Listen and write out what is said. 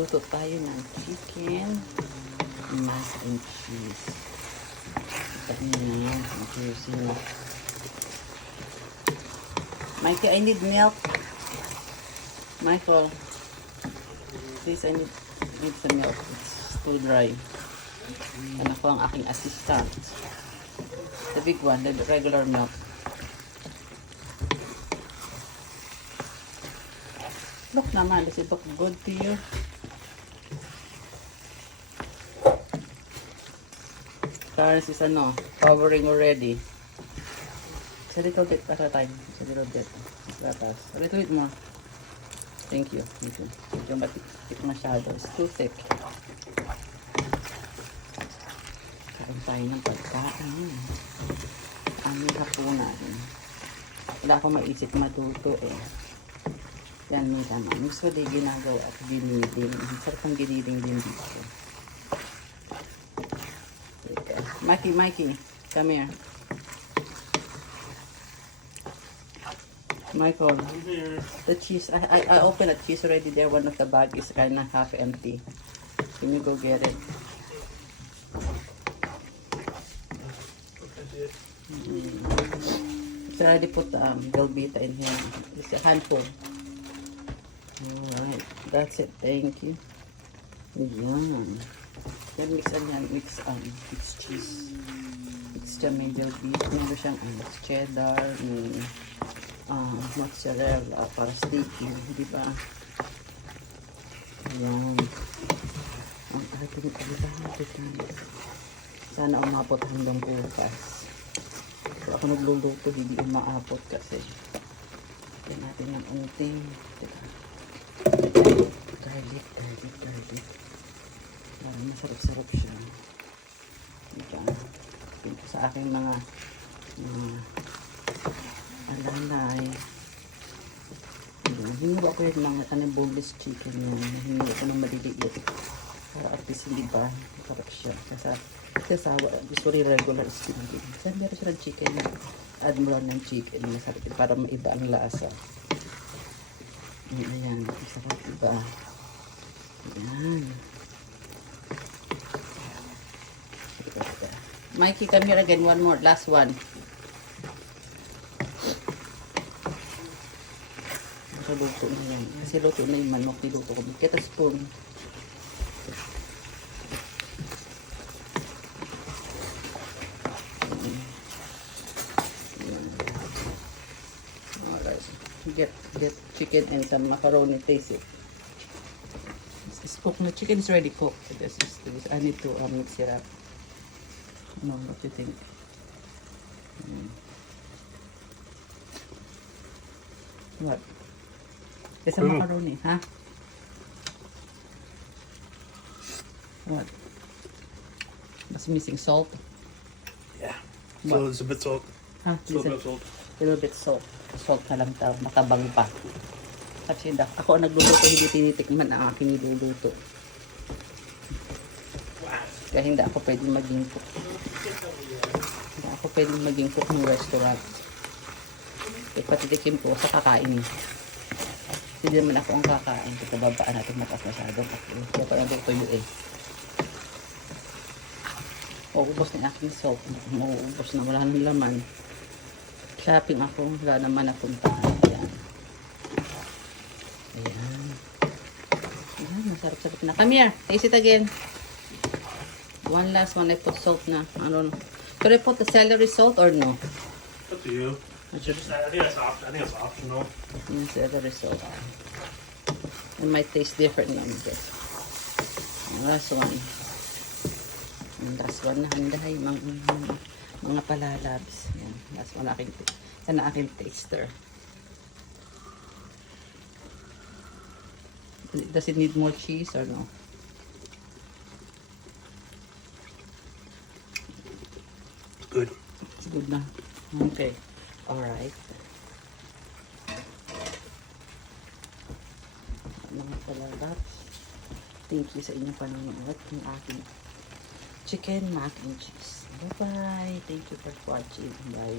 Magluto tayo ng chicken mac and cheese. Ito na, ang juicy na. Mikey, I need milk. Michael, please, I need some milk. It's too dry. Anak ko ang aking assistant. The big one, the regular milk. Look naman, does it look good to you? Clarence is covering already. It's a little bit at a time. It's a little bit. A little bit more. Thank you. Thank you. Medyo matik masyado. It's too thick. Kain tayo ng pagkain. Ang hapunan. Wala akong maisip matuto eh. Yan may naman. Usually ginagawa at giniling. Sarap ang giniling din dito. Mikey, come here. Michael, the cheese, I opened a cheese already there. One of the bag is kind of half empty. Can you go get it? So I already put Velveeta in here. It's a handful. Alright, that's it. Thank you. Ayan. Then mix cheese. Mix dyan may Velveeta. Meron siyang cheddar, mozzarella para sticky, di ba? Ayan. Ang ating pagkain. Sana umabot hanggang bukas. So ako nagluluto, hindi umaabot kasi. Tignan natin yung unting. Garlic. Parang masarap-sarap siya. Diyan. Ito sa aking mga alalay. Hinuha ko yung mga boneless chicken yun. Hinuha ko ng maliliit. Para at least hindi ba masarap siya. Kasi usually regular skin. Kasi meron siya ng chicken. Add mo lang ng chicken. Masarap para maiba ang lasa. Ayan, masarap diba? Ayan. Mikey, come here again. One more. Last one. Luto na yan. Kasi luto na yung manok. Niluto ko. Get a spoon. Get chicken and some macaroni. Taste it. It's cooked. The chicken is already cooked. I need to mix it up. No, what do you think? What? There's some macaroni, huh? What? That's missing salt? Yeah. So it's a bit salt. Huh? A little bit of salt. Little bit salt. Salt ka lang tao. Matabang pa. Kasi ako ang nagluluto, hindi tinitikman ang aking niluluto. Kaya hindi ako pwedeng maging cook. Hindi ako pwedeng maging cook ng restaurant. Kaya patitikim ko sa kakain. Hindi naman ako ang kakain. Ito babaan natin mataas masyado. Kaya parang tutuyo eh. Uubos na yung aking salt. Uubos na. Wala nang laman. Shopping ako. Wala naman napuntahan. Ayan. Ayan. Ayan. Masarap-sarap na. Come here. Taste it again. One last one. I put salt na. I don't know. Should I put the celery salt or no? Up to you. I think it's optional. Yung celery salt. It might taste different na. Last one. Ang last one na handahay. Mga palalabs. Yan. Last one na aking taster. Does it need more cheese or no? Good. It's good na. Okay. Alright. Mga palalabs. Thank you sa inyong panonood ng aking chicken mac and cheese. Bye-bye. Thank you for watching. Bye.